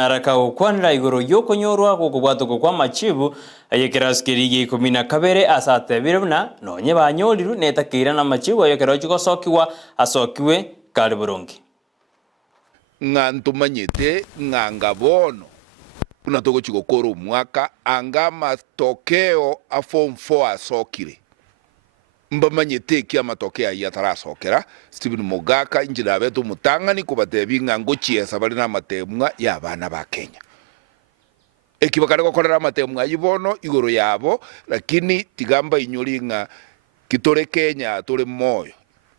Araka ukwanira iguru yokonyorwa kugubwatuko kwa machibu ayekeraskirigi 12 asatebire buna nonye banyoriru netakira na machibu ayekerochi gosokiwa asokiwe kali burungi ngantu manyete ngangabono una togo chigokoro mwaka anga matokeo a form 4 asokire mba manyete kia matokeo ya tarasokera Steve Mogaka injira betu mutangani kubatebi ngango chiesa bali na matemwa ya bana ba Kenya ekibakare gokorera matemwa yibono igoro yabo lakini tigamba inyolinga kitore Kenya tore moyo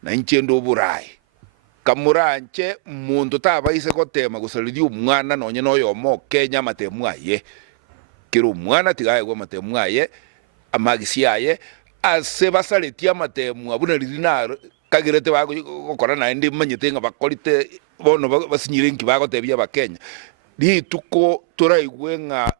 na inchendo burai kamuranche mundu tabaise gotema gusalidia umwana nonye noyo mo Kenya matemwa ye kiro umwana tigaye gwa matemwa ye amagisi yaye ase basaletia matemwa buna lirina kagirete bago gukora na ndi manyete nga bakolite bono basinyire nki bagotebia ba Kenya lituko toraigwe nga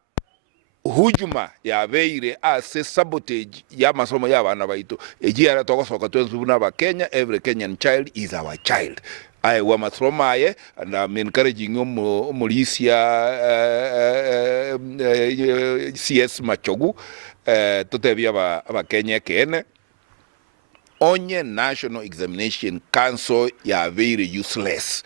hujuma ya beire ase sabotage ya masomo ya bana baitu ejiara togosoka twenzubuna ba Kenya. Every Kenyan child is our child. I wa matromaye and I'm encouraging Mauricia CS Machogu totebia ba Kenya kene onye National Examination Council ya very useless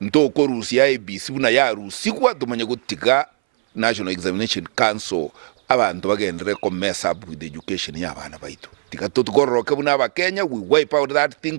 ntoko Rusia ABC buna ya Rusikwa tumanye gutika National Examination Council abantu bagendere ko mess up with education ya bana baitu tika tutugororoke buna ba Kenya we wipe out that thing